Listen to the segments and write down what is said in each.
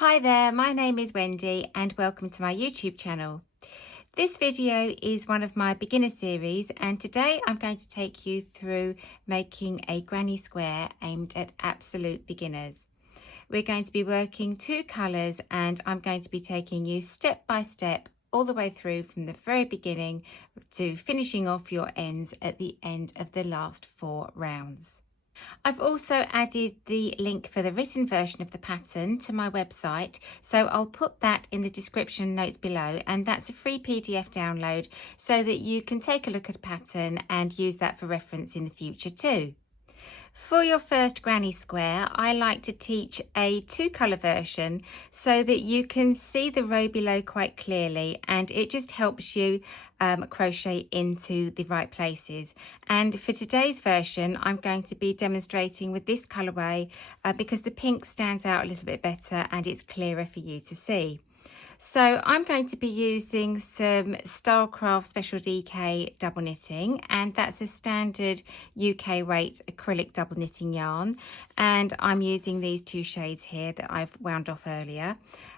Hi there, my name is Wendy and welcome to my YouTube channel. This video is one of my beginner series and today I'm going to take you through making a granny square aimed at absolute beginners. We're going to be working two colours and I'm going to be taking you step by step all the way through from the very beginning to finishing off your ends at the end of the last 4 rounds. I've also added the link for the written version of the pattern to my website, so I'll put that in the description notes below, and that's a free PDF download so that you can take a look at the pattern and use that for reference in the future too. For your first granny square, I like to teach a 2-colour version so that you can see the row below quite clearly, and it just helps you crochet into the right places. And for today's version, I'm going to be demonstrating with this colourway because the pink stands out a little bit better and it's clearer for you to see. So I'm going to be using some Stylecraft Special DK double knitting, and that's a standard UK weight acrylic double knitting yarn, and I'm using these 2 shades here that I've wound off earlier.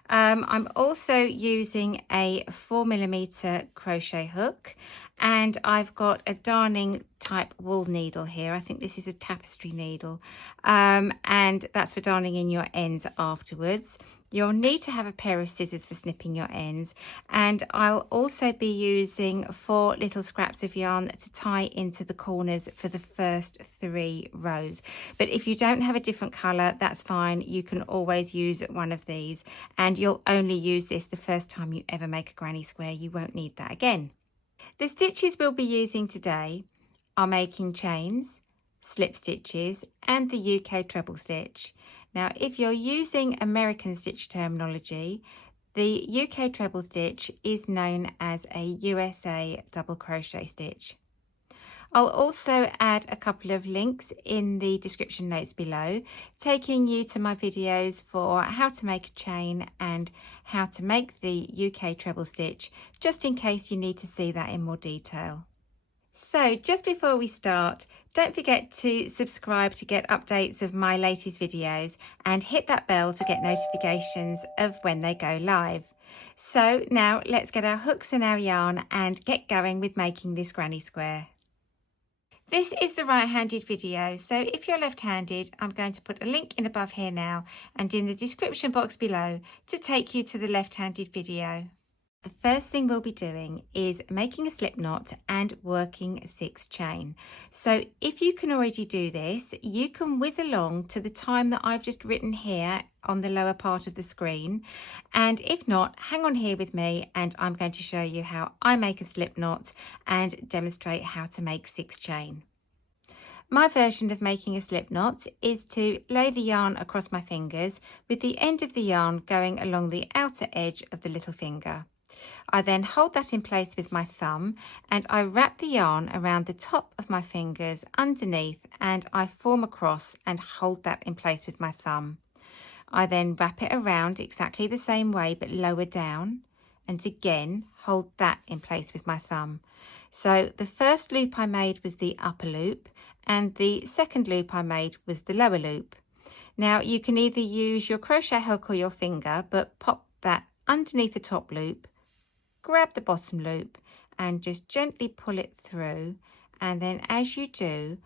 I'm also using a 4mm crochet hook, and I've got a darning type wool needle here. I think this is a tapestry needle, and that's for darning in your ends afterwards. You'll need to have a pair of scissors for snipping your ends, and I'll also be using 4 little scraps of yarn to tie into the corners for the first 3 rows. But if you don't have a different colour, that's fine. You can always use one of these, and you'll only use this the first time you ever make a granny square. You won't need that again. The stitches we'll be using today are making chains, slip stitches, and the UK treble stitch. Now, if you're using American stitch terminology, the UK treble stitch is known as a USA double crochet stitch. I'll also add a couple of links in the description notes below, taking you to my videos for how to make a chain and how to make the UK treble stitch, just in case you need to see that in more detail. So just before we start, don't forget to subscribe to get updates of my latest videos and hit that bell to get notifications of when they go live. So now let's get our hooks and our yarn and get going with making this granny square. This is the right-handed video, so if you're left-handed, I'm going to put a link in above here now and in the description box below to take you to the left-handed video. The first thing we'll be doing is making a slip knot and working 6 chain. So if you can already do this, you can whiz along to the time that I've just written here on the lower part of the screen. And if not, hang on here with me and I'm going to show you how I make a slip knot and demonstrate how to make 6 chain. My version of making a slip knot is to lay the yarn across my fingers with the end of the yarn going along the outer edge of the little finger. I then hold that in place with my thumb and I wrap the yarn around the top of my fingers underneath, and I form a cross and hold that in place with my thumb. I then wrap it around exactly the same way but lower down, and again hold that in place with my thumb. So the first loop I made was the upper loop and the second loop I made was the lower loop. Now you can either use your crochet hook or your finger, but pop that underneath the top loop, grab the bottom loop and just gently pull it through, and then as you do,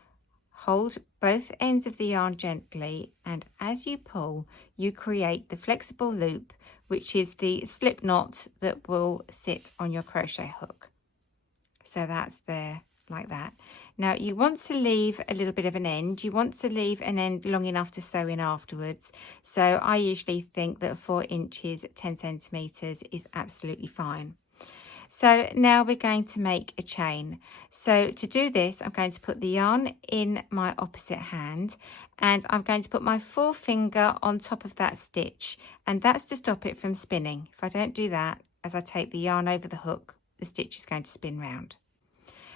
hold both ends of the yarn gently, and as you pull you create the flexible loop, which is the slip knot that will sit on your crochet hook. So that's there like that. Now you want to leave a little bit of an end. You want to leave an end long enough to sew in afterwards. So I usually think that 4 inches, 10 centimeters is absolutely fine. So now we're going to make a chain. So to do this, I'm going to put the yarn in my opposite hand and I'm going to put my forefinger on top of that stitch, and that's to stop it from spinning. If I don't do that, as I take the yarn over the hook, the stitch is going to spin round.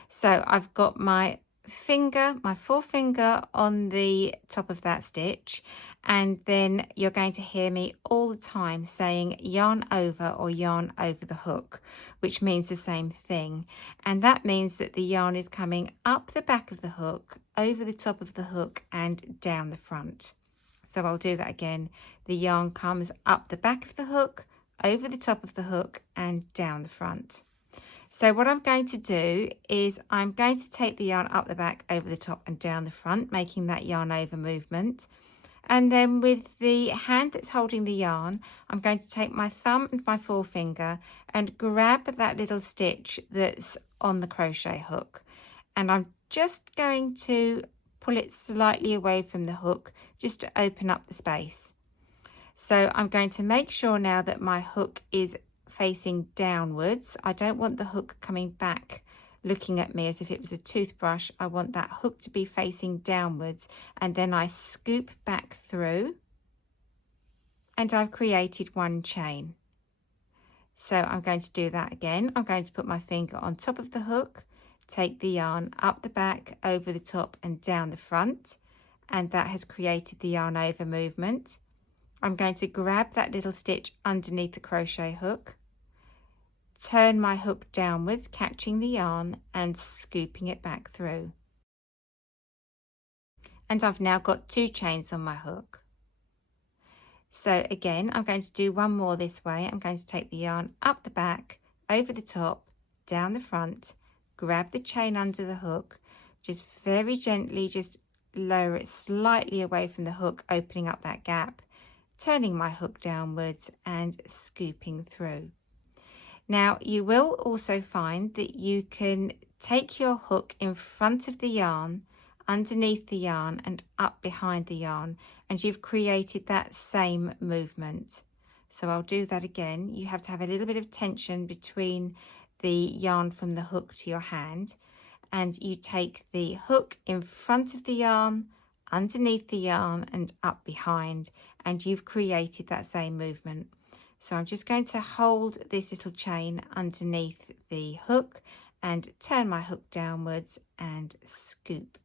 So I've got my forefinger on the top of that stitch, and then you're going to hear me all the time saying yarn over or yarn over the hook, which means the same thing, and that means that the yarn is coming up the back of the hook, over the top of the hook and down the front. So I'll do that again. The yarn comes up the back of the hook, over the top of the hook and down the front. So what I'm going to do is I'm going to take the yarn up the back, over the top and down the front, making that yarn over movement. And then with the hand that's holding the yarn, I'm going to take my thumb and my forefinger and grab that little stitch that's on the crochet hook. And I'm just going to pull it slightly away from the hook just to open up the space. So I'm going to make sure now that my hook is facing downwards. I don't want the hook coming back looking at me as if it was a toothbrush. I want that hook to be facing downwards, and then I scoop back through and I've created one chain. So I'm going to do that again. I'm going to put my finger on top of the hook, take the yarn up the back, over the top and down the front, and that has created the yarn over movement. I'm going to grab that little stitch underneath the crochet hook, turn my hook downwards, catching the yarn and scooping it back through. And I've now got 2 chains on my hook. So again, I'm going to do one more this way. I'm going to take the yarn up the back, over the top, down the front, grab the chain under the hook, just very gently just lower it slightly away from the hook, opening up that gap, turning my hook downwards and scooping through. Now you will also find that you can take your hook in front of the yarn, underneath the yarn and up behind the yarn, and you've created that same movement. So I'll do that again. You have to have a little bit of tension between the yarn from the hook to your hand, and you take the hook in front of the yarn, underneath the yarn and up behind, and you've created that same movement. So I'm just going to hold this little chain underneath the hook and turn my hook downwards and scoop.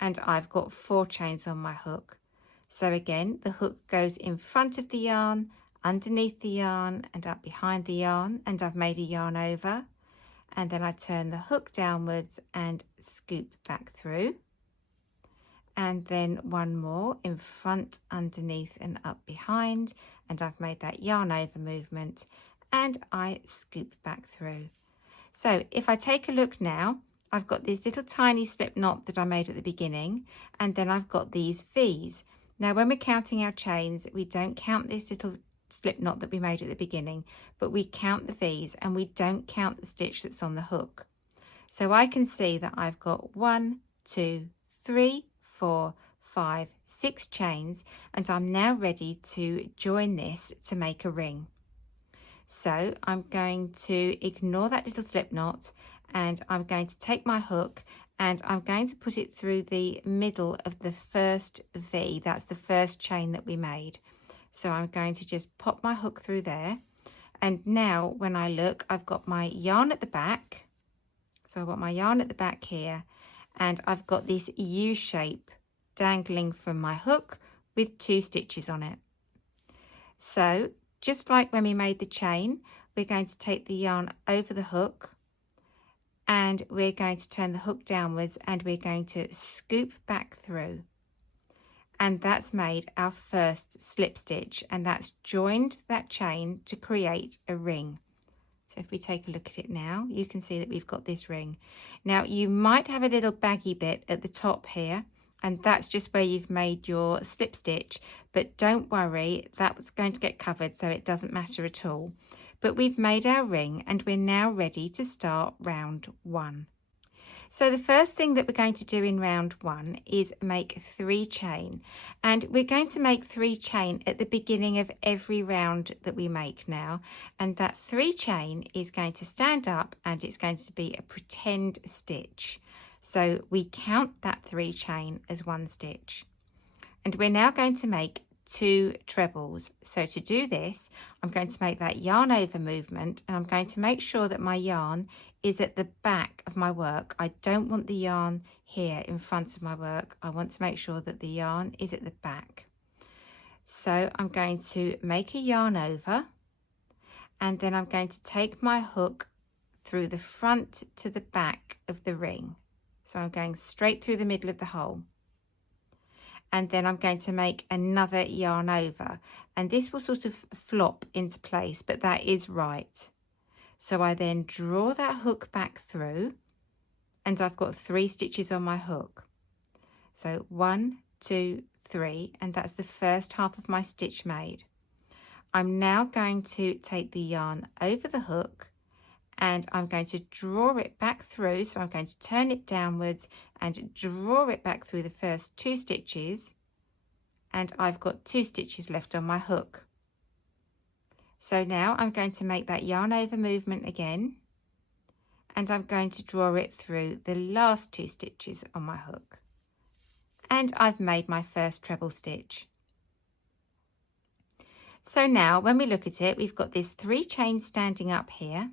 And I've got 4 chains on my hook. So again, the hook goes in front of the yarn, underneath the yarn and up behind the yarn, and I've made a yarn over. And then I turn the hook downwards and scoop back through. And then one more in front, underneath and up behind, and I've made that yarn over movement and I scoop back through. So if I take a look now, I've got this little tiny slip knot that I made at the beginning, and then I've got these V's. Now when we're counting our chains, we don't count this little slip knot that we made at the beginning, but we count the V's and we don't count the stitch that's on the hook. So I can see that I've got 1, 2, 3, 4, 5, 6 chains, and I'm now ready to join this to make a ring. So I'm going to ignore that little slip knot, and I'm going to take my hook and I'm going to put it through the middle of the first V. That's the first chain that we made. So I'm going to just pop my hook through there, and now when I look, I've got my yarn at the back. So I've got my yarn at the back here, and I've got this U shape dangling from my hook with 2 stitches on it. So just like when we made the chain, we're going to take the yarn over the hook and we're going to turn the hook downwards and we're going to scoop back through. And that's made our first slip stitch, and that's joined that chain to create a ring. So if we take a look at it now, you can see that we've got this ring. Now you might have a little baggy bit at the top here, and that's just where you've made your slip stitch, but don't worry, that's going to get covered, so it doesn't matter at all. But we've made our ring and we're now ready to start round 1. So the first thing that we're going to do in round 1 is make 3 chain, and we're going to make 3 chain at the beginning of every round that we make now, and that 3 chain is going to stand up and it's going to be a pretend stitch. So we count that 3 chain as 1 stitch, and we're now going to make 2 trebles. So to do this, I'm going to make that yarn over movement, and I'm going to make sure that my yarn is at the back of my work. I don't want the yarn here in front of my work. I want to make sure that the yarn is at the back. So I'm going to make a yarn over, and then I'm going to take my hook through the front to the back of the ring. So I'm going straight through the middle of the hole. and then I'm going to make another yarn over, and this will sort of flop into place, but that is right. So I then draw that hook back through, and I've got 3 stitches on my hook. So 1, 2, 3, and that's the first half of my stitch made. I'm now going to take the yarn over the hook, and I'm going to draw it back through. So I'm going to turn it downwards and draw it back through the first 2 stitches, and I've got 2 stitches left on my hook. So now I'm going to make that yarn over movement again, and I'm going to draw it through the last 2 stitches on my hook, and I've made my first treble stitch. So now when we look at it, we've got this 3 chains standing up here,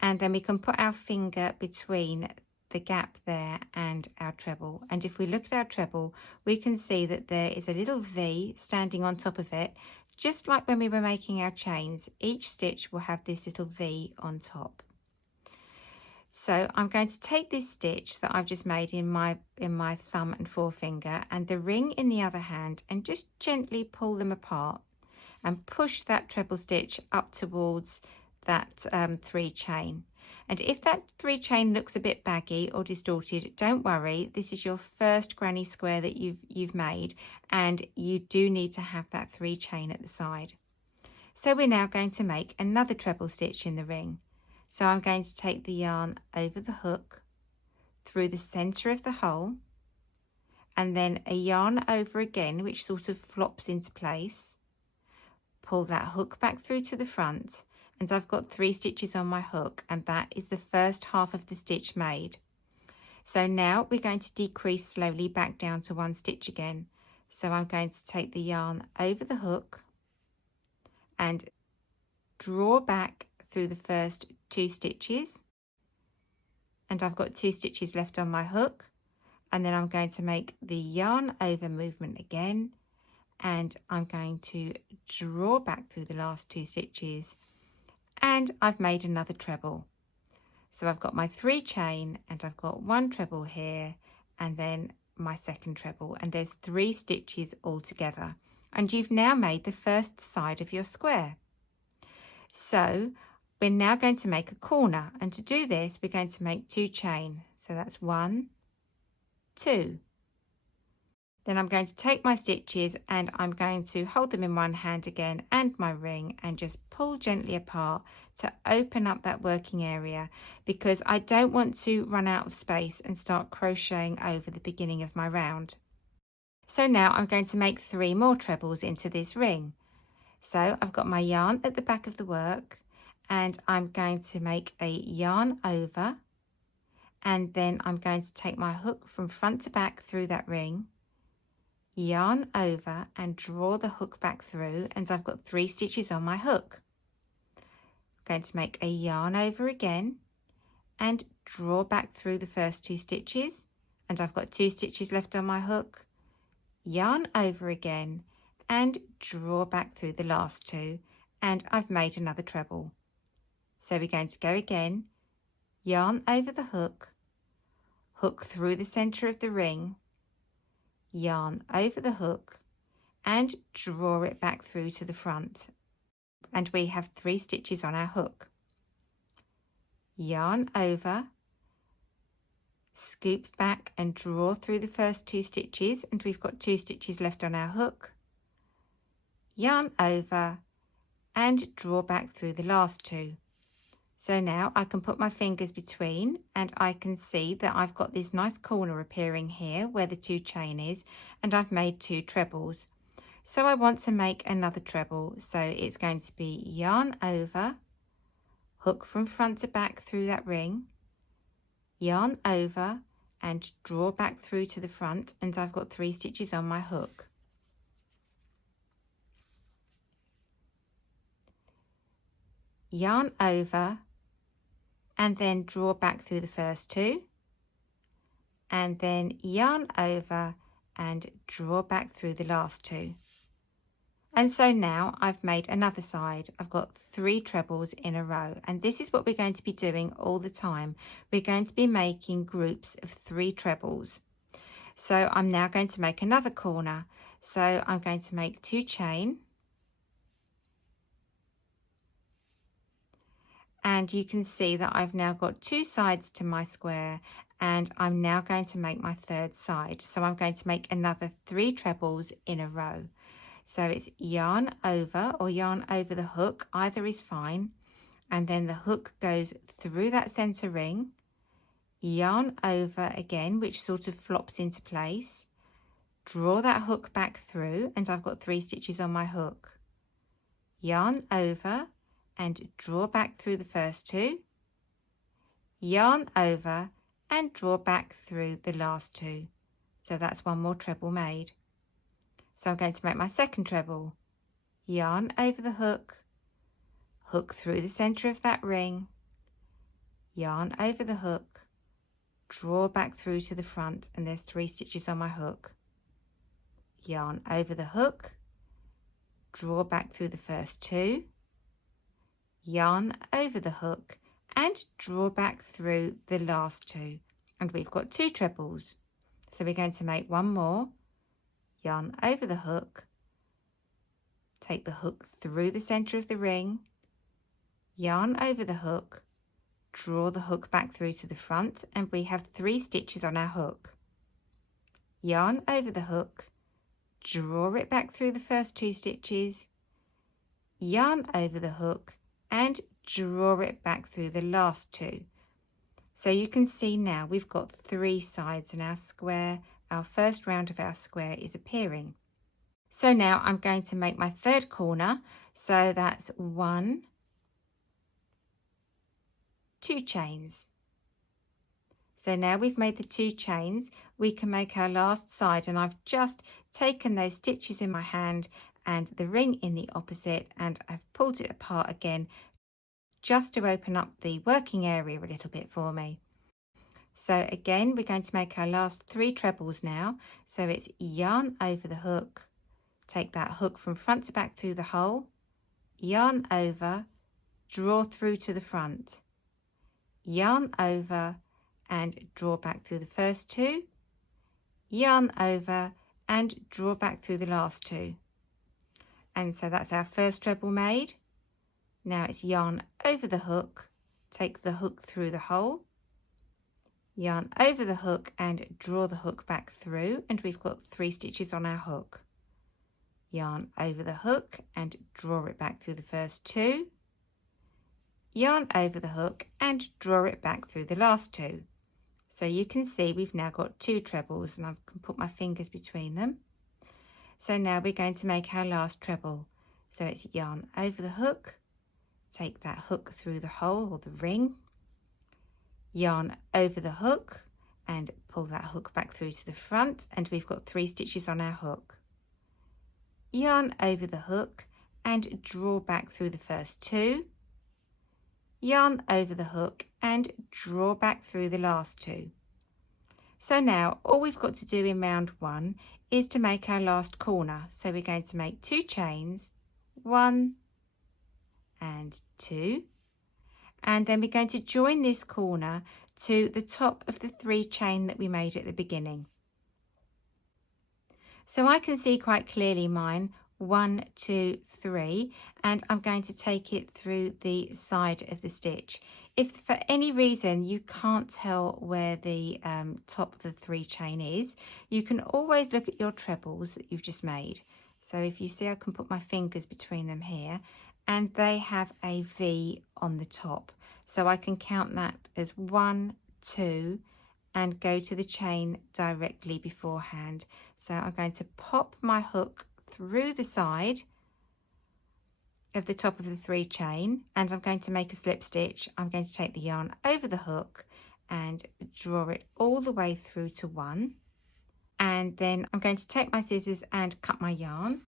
and then we can put our finger between the gap there and our treble, and if we look at our treble, we can see that there is a little V standing on top of it, just like when we were making our chains. Each stitch will have this little V on top. So I'm going to take this stitch that I've just made in my thumb and forefinger and the ring in the other hand, and just gently pull them apart and push that treble stitch up towards that 3 chain. And if that 3 chain looks a bit baggy or distorted, don't worry, this is your first granny square that you've made, and you do need to have that 3 chain at the side. So we're now going to make another treble stitch in the ring. So I'm going to take the yarn over the hook, through the center of the hole, and then a yarn over again, which sort of flops into place. Pull that hook back through to the front, and I've got 3 stitches on my hook, and that is the first half of the stitch made. So now we're going to decrease slowly back down to 1 stitch again. So I'm going to take the yarn over the hook and draw back through the first 2 stitches, and I've got 2 stitches left on my hook, and then I'm going to make the yarn over movement again, and I'm going to draw back through the last 2 stitches, and I've made another treble. So I've got my 3 chain, and I've got 1 treble here, and then my second treble, and there's 3 stitches all together, and you've now made the first side of your square. So we're now going to make a corner, and to do this we're going to make 2 chain. So that's 1, 2. Then I'm going to take my stitches and I'm going to hold them in one hand again and my ring, and just pull gently apart to open up that working area, because I don't want to run out of space and start crocheting over the beginning of my round. So now I'm going to make 3 more trebles into this ring. So I've got my yarn at the back of the work, and I'm going to make a yarn over, and then I'm going to take my hook from front to back through that ring, yarn over and draw the hook back through, and I've got 3 stitches on my hook. I'm going to make a yarn over again and draw back through the first 2 stitches, and I've got 2 stitches left on my hook, yarn over again and draw back through the last 2, and I've made another treble. So we're going to go again, yarn over the hook, hook through the center of the ring, yarn over the hook and draw it back through to the front, and we have 3 stitches on our hook. Yarn over, scoop back and draw through the first 2 stitches, and we've got 2 stitches left on our hook, yarn over and draw back through the last 2. So now I can put my fingers between, and I can see that I've got this nice corner appearing here where the 2 chain is, and I've made 2 trebles. So I want to make another treble, so it's going to be yarn over, hook from front to back through that ring, yarn over and draw back through to the front, and I've got 3 stitches on my hook. Yarn over and then draw back through the first 2, and then yarn over and draw back through the last 2. And so now I've made another side. I've got 3 trebles in a row, and this is what we're going to be doing all the time. We're going to be making groups of 3 trebles. So I'm now going to make another corner. So I'm going to make 2 chain, and you can see that I've now got 2 sides to my square, and I'm now going to make my 3rd side. So I'm going to make another 3 trebles in a row. So it's yarn over or yarn over the hook, either is fine, and then the hook goes through that center ring, yarn over again, which sort of flops into place, draw that hook back through, and I've got 3 stitches on my hook, yarn over and draw back through the first 2, yarn over and draw back through the last 2. So that's 1 more treble made. So I'm going to make my 2nd treble, yarn over the hook, hook through the center of that ring, yarn over the hook, draw back through to the front, and there's 3 stitches on my hook, yarn over the hook, draw back through the first 2, yarn over the hook and draw back through the last 2, and we've got 2 trebles. So we're going to make 1 more, yarn over the hook, take the hook through the center of the ring, yarn over the hook, draw the hook back through to the front, and we have 3 stitches on our hook, yarn over the hook, draw it back through the first 2 stitches, yarn over the hook and draw it back through the last 2. So you can see now we've got 3 sides in our square. Our first round of our square is appearing. So now I'm going to make my 3rd corner. So that's 1, 2 chains. So now we've made the 2 chains, we can make our last side, and I've just taken those stitches in my hand and the ring in the opposite, and I've pulled it apart again just to open up the working area a little bit for me. So again, we're going to make our last 3 trebles now. So it's yarn over the hook, take that hook from front to back through the hole, yarn over, draw through to the front, yarn over and draw back through the first 2, yarn over and draw back through the last 2. And so that's our first treble made. Now it's yarn over the hook, take the hook through the hole, yarn over the hook and draw the hook back through, and we've got 3 stitches on our hook, yarn over the hook and draw it back through the first 2, yarn over the hook and draw it back through the last 2. So you can see we've now got 2 trebles, and I can put my fingers between them. So now we're going to make our last treble. So it's yarn over the hook, take that hook through the hole or the ring, yarn over the hook and pull that hook back through to the front, and we've got 3 stitches on our hook, yarn over the hook and draw back through the first 2, yarn over the hook and draw back through the last 2. So now all we've got to do in round 1 is to make our last corner. So we're going to make 2 chains, 1 and 2, and then we're going to join this corner to the top of the 3 chain that we made at the beginning. So I can see quite clearly mine, 1, 2, 3, and I'm going to take it through the side of the stitch. If for any reason you can't tell where the top of the 3 chain is, you can always look at your trebles that you've just made. So if you see, I can put my fingers between them here, and they have a V on the top. So I can count that as 1, 2, and go to the chain directly beforehand. So I'm going to pop my hook through the side of the top of the 3 chain, and I'm going to make a slip stitch. I'm going to take the yarn over the hook and draw it all the way through to 1, and then I'm going to take my scissors and cut my yarn,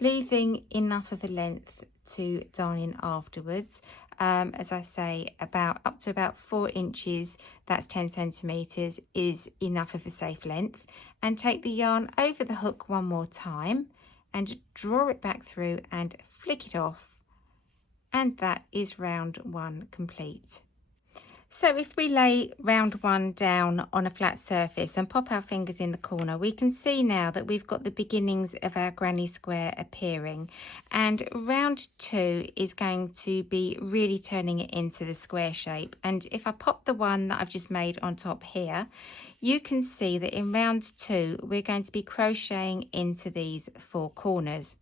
leaving enough of a length to darn in afterwards. As I say, up to about 4 inches, that's 10 centimeters, is enough of a safe length. And take the yarn over the hook one more time and draw it back through and flick it off, and that is round 1 complete. So if we lay round one down on a flat surface and pop our fingers in the corner, we can see now that we've got the beginnings of our granny square appearing, and round two is going to be really turning it into the square shape. And if I pop the one that I've just made on top here, you can see that in round two we're going to be crocheting into these four corners.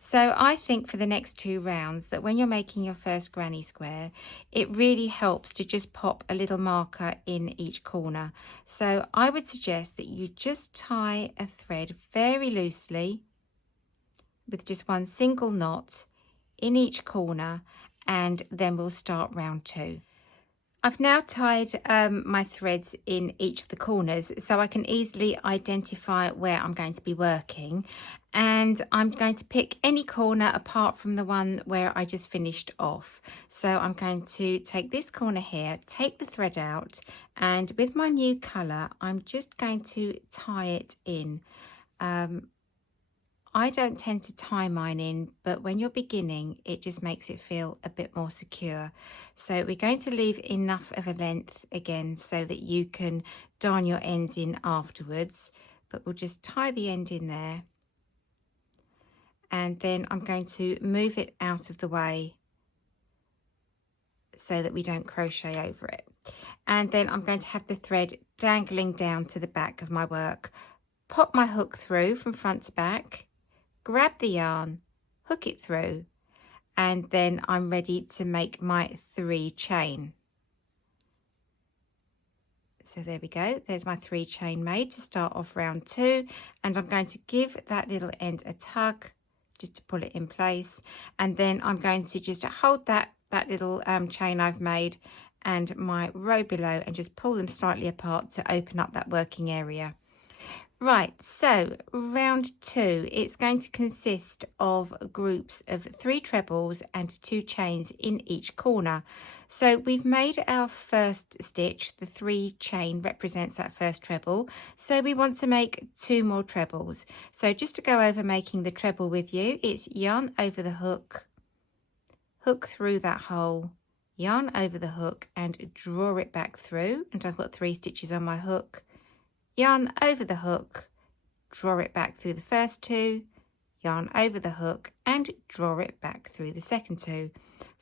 So I think for the next two rounds that when you're making your first granny square, it really helps to just pop a little marker in each corner. So I would suggest that you just tie a thread very loosely with just one single knot in each corner, and then we'll start round two. I've now tied my threads in each of the corners so I can easily identify where I'm going to be working, and I'm going to pick any corner apart from the one where I just finished off. So I'm going to take this corner here, take the thread out, and with my new colour I'm just going to tie it in. I don't tend to tie mine in, but when you're beginning, it just makes it feel a bit more secure. So we're going to leave enough of a length again so that you can darn your ends in afterwards, but we'll just tie the end in there. And then I'm going to move it out of the way so that we don't crochet over it. And then I'm going to have the thread dangling down to the back of my work. Pop my hook through from front to back, grab the yarn, hook it through, and then I'm ready to make my 3 chain. So there we go, there's my 3 chain made to start off round 2, and I'm going to give that little end a tug just to pull it in place, and then I'm going to just hold that little chain I've made and my row below and just pull them slightly apart to open up that working area. Right, so round 2, it's going to consist of groups of 3 trebles and 2 chains in each corner. So we've made our first stitch, the 3 chain represents that first treble. So we want to make 2 more trebles. So just to go over making the treble with you, it's yarn over the hook, hook through that hole, yarn over the hook and draw it back through. And I've got 3 stitches on my hook. Yarn over the hook, draw it back through the first 2, yarn over the hook and draw it back through the second 2.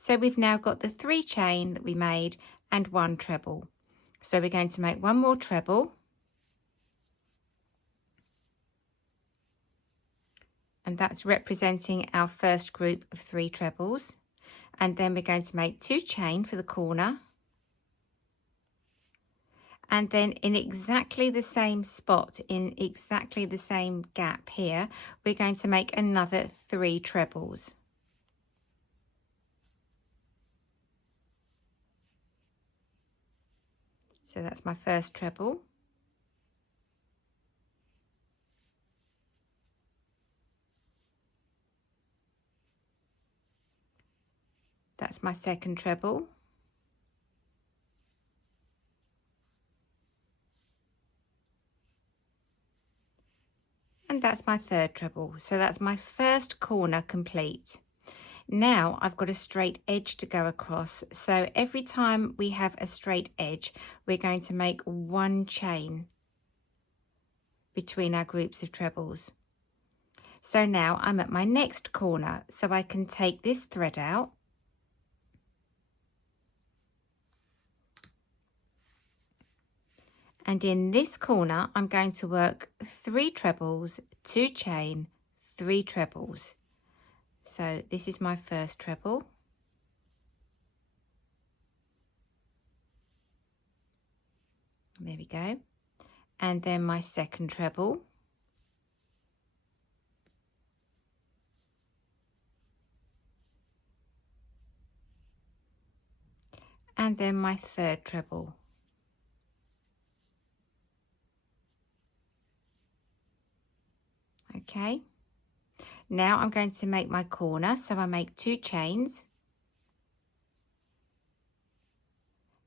So we've now got the 3 chain that we made and 1 treble. So we're going to make 1 more treble, and that's representing our first group of 3 trebles. And then we're going to make 2 chain for the corner. And then in exactly the same spot, in exactly the same gap here, we're going to make another 3 trebles. So that's my first treble. That's my second treble. And that's my third treble. So that's my first corner complete. Now I've got a straight edge to go across. So every time we have a straight edge, we're going to make 1 chain between our groups of trebles. So now I'm at my next corner. So I can take this thread out. And in this corner, I'm going to work 3 trebles, 2 chain, 3 trebles. So this is my first treble. There we go. And then my second treble. And then my third treble. Okay. Now I'm going to make my corner, so I make 2 chains.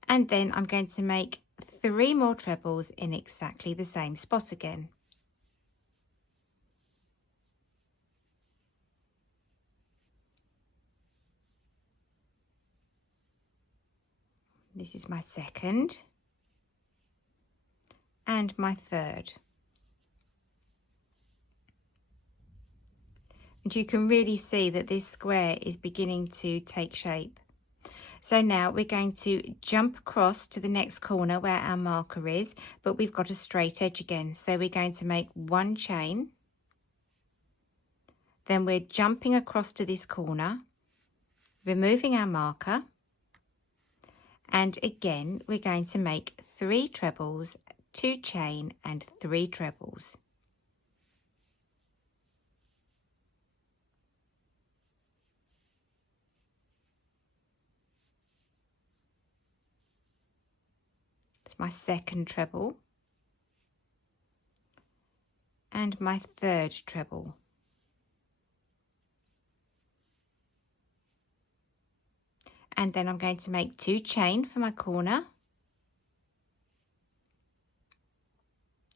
And then I'm going to make 3 more trebles in exactly the same spot again. This is my second and my third. And you can really see that this square is beginning to take shape. So now we're going to jump across to the next corner where our marker is, but we've got a straight edge again. So we're going to make one chain. Then we're jumping across to this corner, removing our marker. And again, we're going to make 3 trebles, 2 chain and 3 trebles. My second treble and my third treble. And then I'm going to make 2 chain for my corner.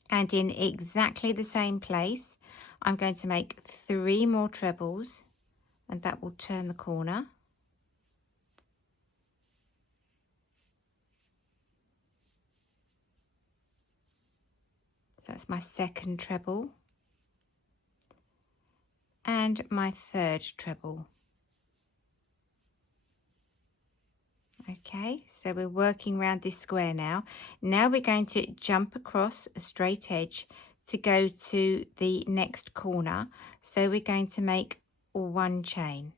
And in exactly the same place, I'm going to make 3 more trebles, and that will turn the corner. So that's my second treble and my third treble. Okay, so we're working around this square now. Now we're going to jump across a straight edge to go to the next corner. So we're going to make 1 chain.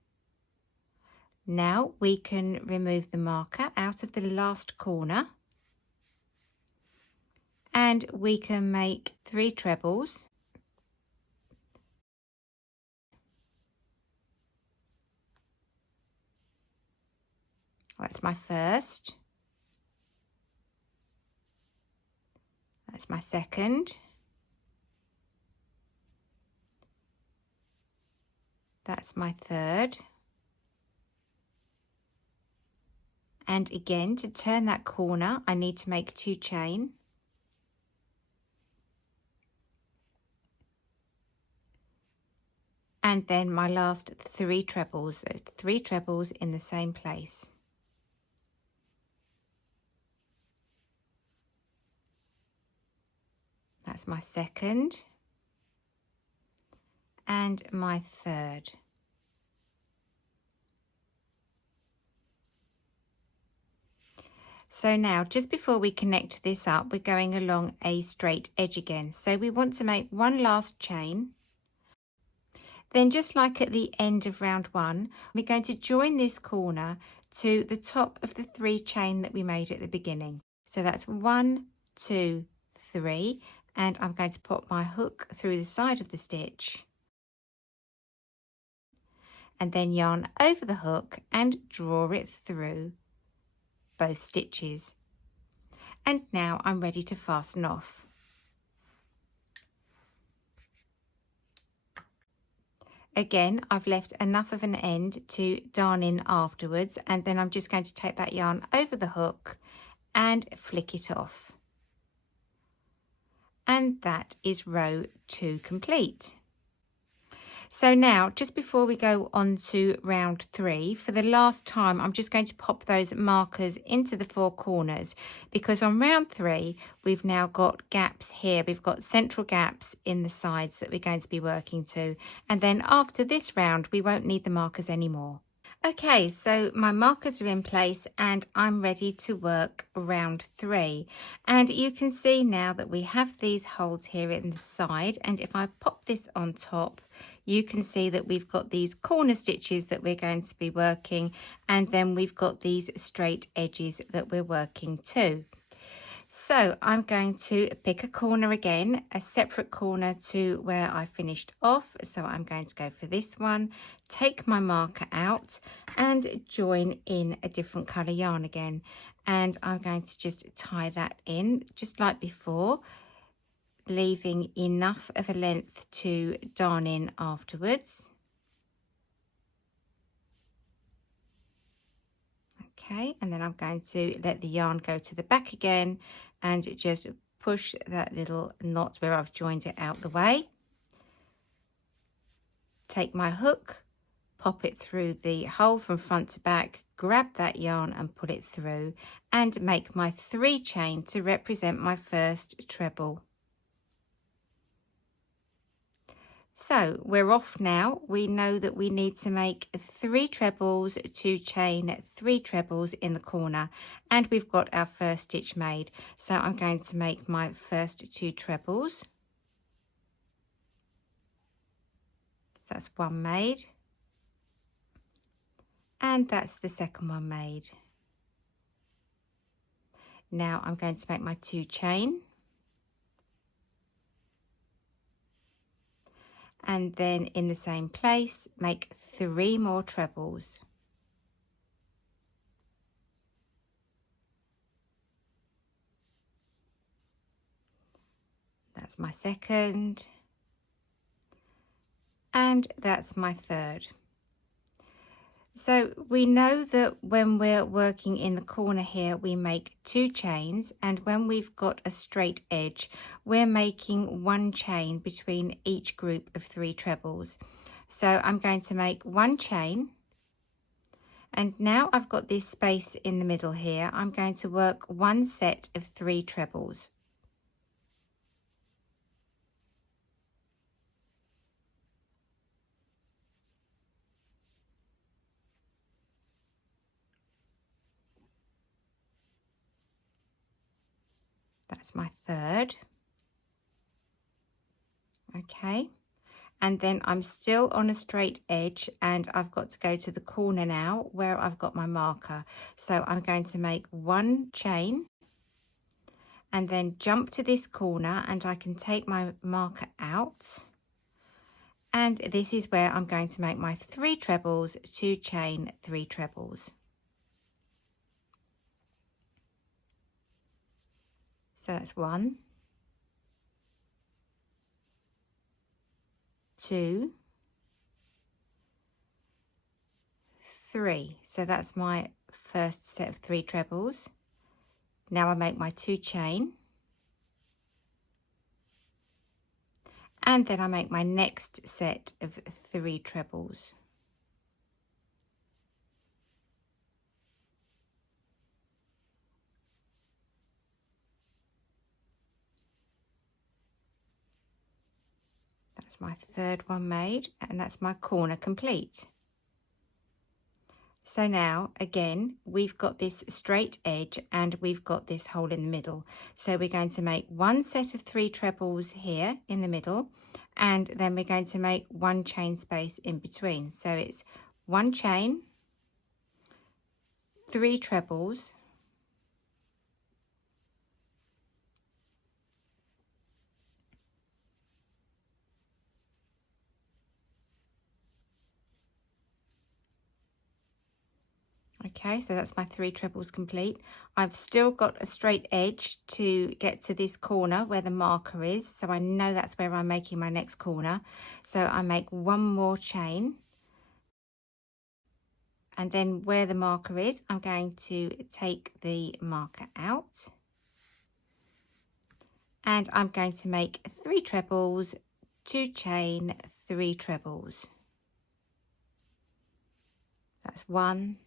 Now we can remove the marker out of the last corner. And we can make 3 trebles. That's my first. That's my second. That's my third. And again, to turn that corner, I need to make 2 chain. And then my last 3 trebles, so 3 trebles in the same place. That's my second and my third. So now, just before we connect this up, we're going along a straight edge again. So we want to make 1 last chain. Then just like at the end of round 1, we're going to join this corner to the top of the 3 chain that we made at the beginning. So that's 1, 2, 3, and I'm going to put my hook through the side of the stitch and then yarn over the hook and draw it through both stitches. And now I'm ready to fasten off. Again, I've left enough of an end to darn in afterwards, and then I'm just going to take that yarn over the hook and flick it off. And that is row 2 complete. So now, just before we go on to round 3, for the last time, I'm just going to pop those markers into the 4 corners, because on round 3, we've now got gaps here. We've got central gaps in the sides that we're going to be working to. And then after this round, we won't need the markers anymore. Okay, so my markers are in place and I'm ready to work round 3. And you can see now that we have these holes here in the side, and if I pop this on top, you can see that we've got these corner stitches that we're going to be working, and then we've got these straight edges that we're working to. So I'm going to pick a corner again, a separate corner to where I finished off. So I'm going to go for this one, take my marker out and join in a different colour yarn again. And I'm going to just tie that in just like before, leaving enough of a length to darn in afterwards. Okay, and then I'm going to let the yarn go to the back again and just push that little knot where I've joined it out the way. Take my hook, pop it through the hole from front to back, grab that yarn and pull it through and make my 3 chain to represent my first treble. So we're off now. We know that we need to make 3 trebles, 2 chain, 3 trebles in the corner, and we've got our first stitch made. So I'm going to make my first 2 trebles. So that's one made, and that's the second one made. Now I'm going to make my 2 chain, and then in the same place make 3 more trebles. That's my second, and that's my third. So we know that when we're working in the corner here, we make 2 chains, and when we've got a straight edge, we're making 1 chain between each group of 3 trebles. So I'm going to make 1 chain, and now I've got this space in the middle here, I'm going to work 1 set of 3 trebles. That's my third. Okay, and then I'm still on a straight edge, and I've got to go to the corner now where I've got my marker. So I'm going to make 1 chain and then jump to this corner, and I can take my marker out, and this is where I'm going to make my 3 trebles, 2 chain, 3 trebles. So that's 1, 2, 3. So that's my first set of 3 trebles. Now I make my 2 chain, and then I make my next set of 3 trebles. That's my third one made, and that's my corner complete. So now again we've got this straight edge and we've got this hole in the middle, so we're going to make 1 set of 3 trebles here in the middle, and then we're going to make 1 chain space in between. So it's 1 chain, 3 trebles, okay, so that's my 3 trebles complete. I've still got a straight edge to get to this corner where the marker is, so I know that's where I'm making my next corner. So I make 1 more chain, and then where the marker is, I'm going to take the marker out, and I'm going to make 3 trebles, 2 chain, 3 trebles. That's 1,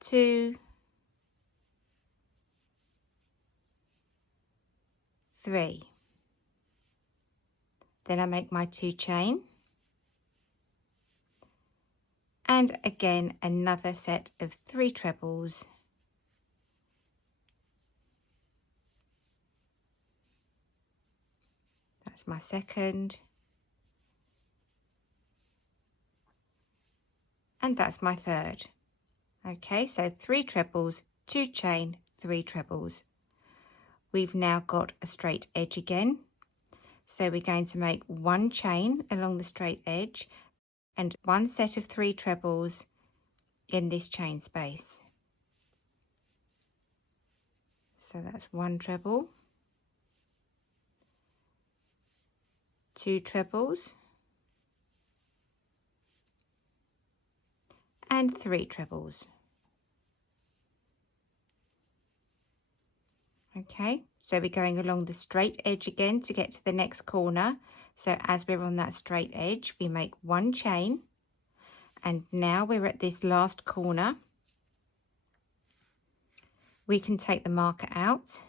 2, 3. Then I make my 2 chain, and again another set of 3 trebles, that's my second, and that's my third. Okay, so 3 trebles, 2 chain, 3 trebles. We've now got a straight edge again, so we're going to make 1 chain along the straight edge and 1 set of 3 trebles in this chain space. So that's 1 treble, 2 trebles, and 3 trebles. Okay, so we're going along the straight edge again to get to the next corner. So as we're on that straight edge, we make 1 chain, and now we're at this last corner. We can take the marker out,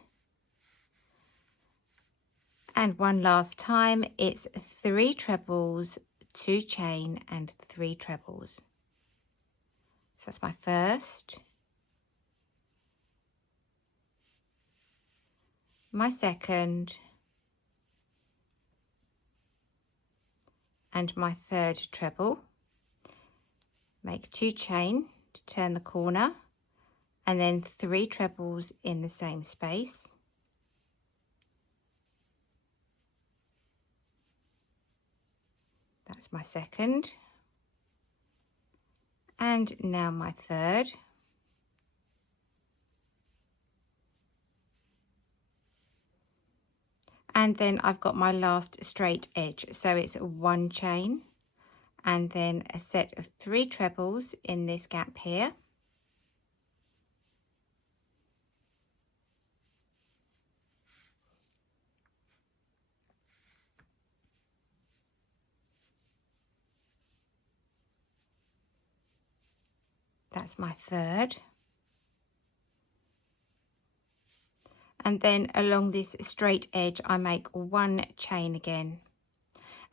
and one last time it's 3 trebles, 2 chain and 3 trebles. So that's my first, my second and my third treble. Make 2 chain to turn the corner, and then 3 trebles in the same space. That's my second, and now my third, and then I've got my last straight edge, so it's 1 chain and then a set of 3 trebles in this gap here. That's my third. And then along this straight edge I make 1 chain again,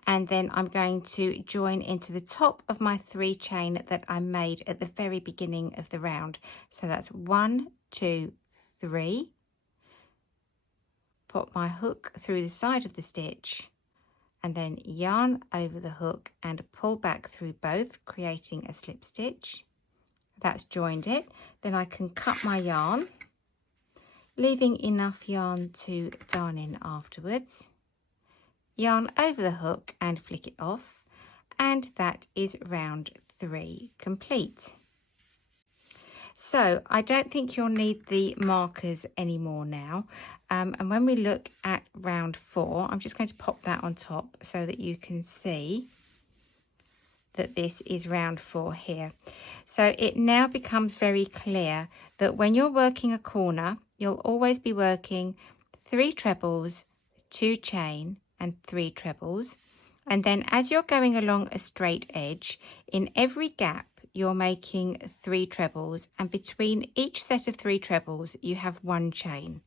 and then I'm going to join into the top of my 3 chain that I made at the very beginning of the round. So that's 1, 2, 3. Put my hook through the side of the stitch and then yarn over the hook and pull back through both, creating a slip stitch. That's joined it. Then I can cut my yarn, leaving enough yarn to darn in afterwards. Yarn over the hook and flick it off, and that is round 3 complete. So I don't think you'll need the markers anymore now, and when we look at round 4, I'm just going to pop that on top so that you can see that this is round 4 here. So it now becomes very clear that when you're working a corner, you'll always be working 3 trebles, 2 chain and 3 trebles, and then as you're going along a straight edge, in every gap you're making 3 trebles, and between each set of 3 trebles you have 1 chain.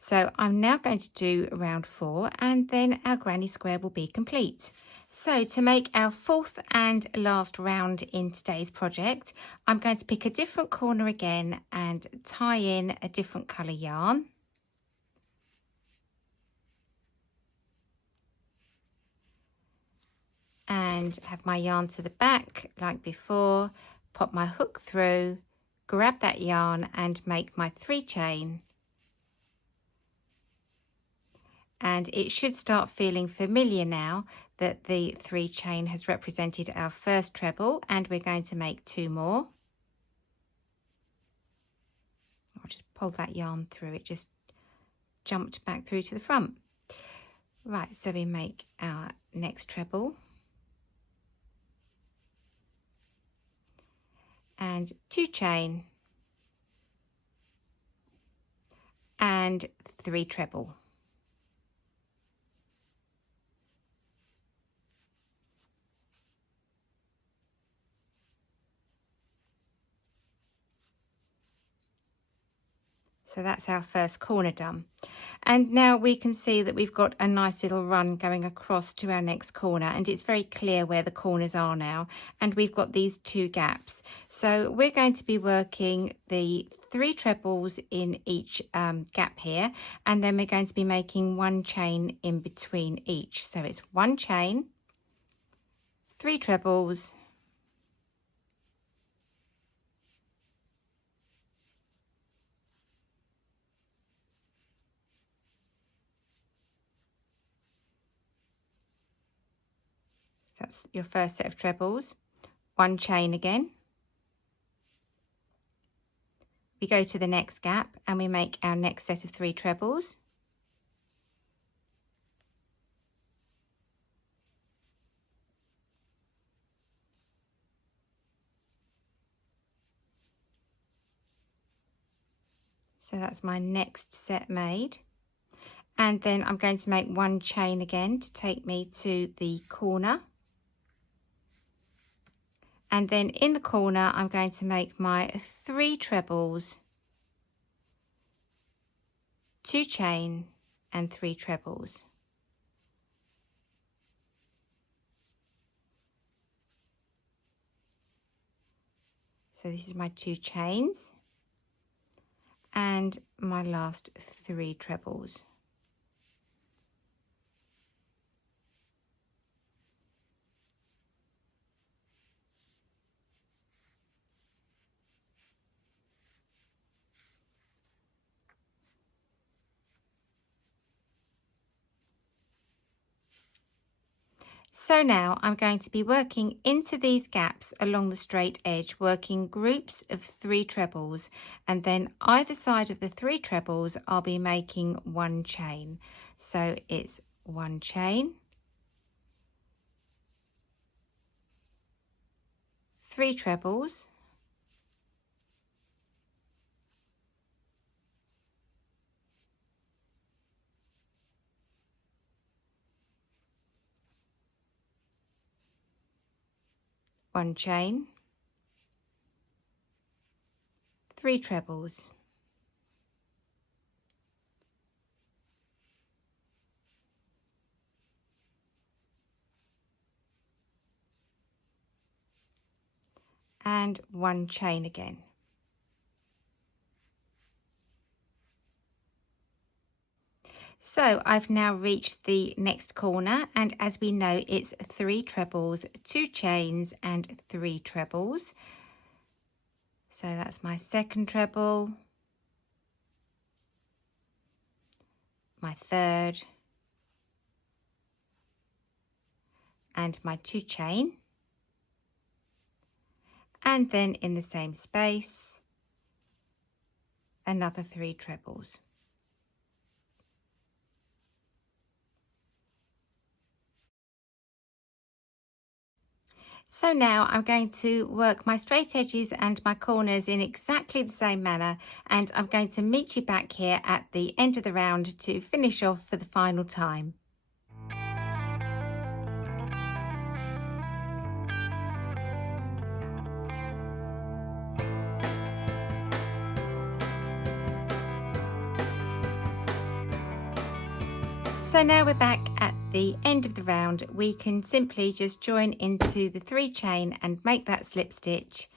So I'm now going to do round 4, and then our granny square will be complete. So to make our 4th and last round in today's project, I'm going to pick a different corner again and tie in a different colour yarn. And have my yarn to the back like before, pop my hook through, grab that yarn and make my 3 chain. And it should start feeling familiar now that the 3 chain has represented our first treble, and we're going to make 2 more. I'll just pull that yarn through, it just jumped back through to the front. Right, so we make our next treble. And 2 chain and 3 treble. So that's our first corner done. And now we can see that we've got a nice little run going across to our next corner, and it's very clear where the corners are now, and we've got these 2 gaps. So we're going to be working the 3 trebles in each gap here, and then we're going to be making 1 chain in between each. So it's 1 chain, 3 trebles, that's your first set of trebles, 1 chain again. We go to the next gap and we make our next set of 3 trebles. So that's my next set made. And then I'm going to make 1 chain again to take me to the corner. and then in the corner I'm going to make my 3 trebles, 2 chain and 3 trebles. So this is my 2 chains and my last 3 trebles. So now I'm going to be working into these gaps along the straight edge, working groups of 3 trebles, and then either side of the 3 trebles I'll be making 1 chain. So it's 1 chain, 3 trebles, 1 chain, 3 trebles, and 1 chain again. So I've now reached the next corner, and as we know it's 3 trebles, 2 chains and 3 trebles. So that's my second treble, my third, and my 2 chain, and then in the same space another 3 trebles. So now I'm going to work my straight edges and my corners in exactly the same manner, and I'm going to meet you back here at the end of the round to finish off for the final time. So now we're back at the end of the round. We can simply just join into the 3 chain and make that slip stitch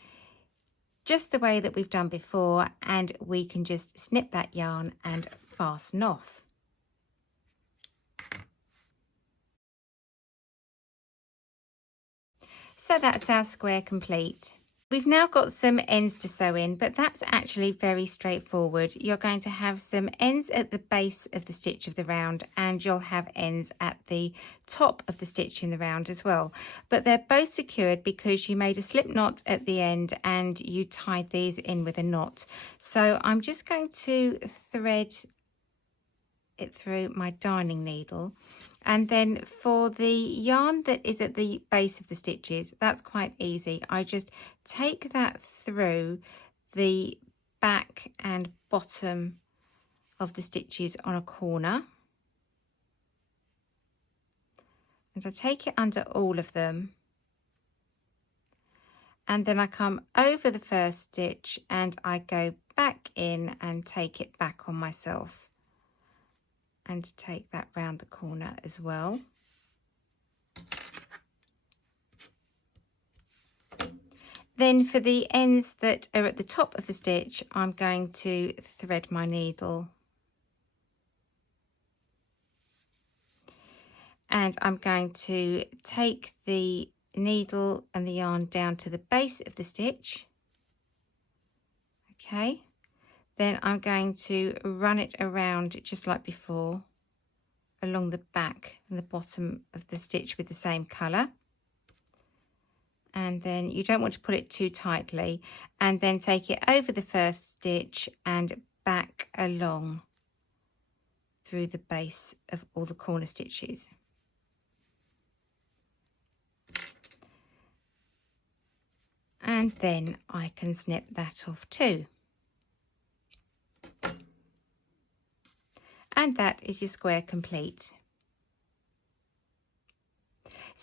just the way that we've done before, and we can just snip that yarn and fasten off. So that's our square complete. We've now got some ends to sew in, but that's actually very straightforward. You're going to have some ends at the base of the stitch of the round, and you'll have ends at the top of the stitch in the round as well. But they're both secured because you made a slip knot at the end and you tied these in with a knot. So I'm just going to thread it through my darning needle, and then for the yarn that is at the base of the stitches, that's quite easy. I just take that through the back and bottom of the stitches on a corner, and I take it under all of them, and then I come over the first stitch and I go back in and take it back on myself, and take that round the corner as well. Then for the ends that are at the top of the stitch, I'm going to thread my needle, and I'm going to take the needle and the yarn down to the base of the stitch. Okay, then I'm going to run it around just like before along the back and the bottom of the stitch with the same colour. And then you don't want to pull it too tightly, and then take it over the first stitch and back along through the base of all the corner stitches. And then I can snip that off too. And that is your square complete.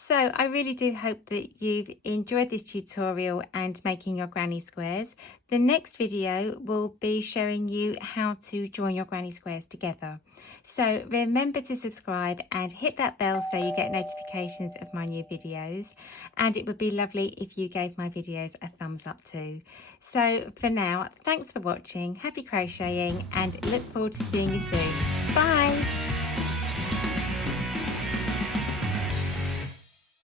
So I really do hope that you've enjoyed this tutorial and making your granny squares. The next video will be showing you how to join your granny squares together. So remember to subscribe and hit that bell so you get notifications of my new videos. And it would be lovely if you gave my videos a thumbs up too. So for now, thanks for watching, happy crocheting, and look forward to seeing you soon. Bye!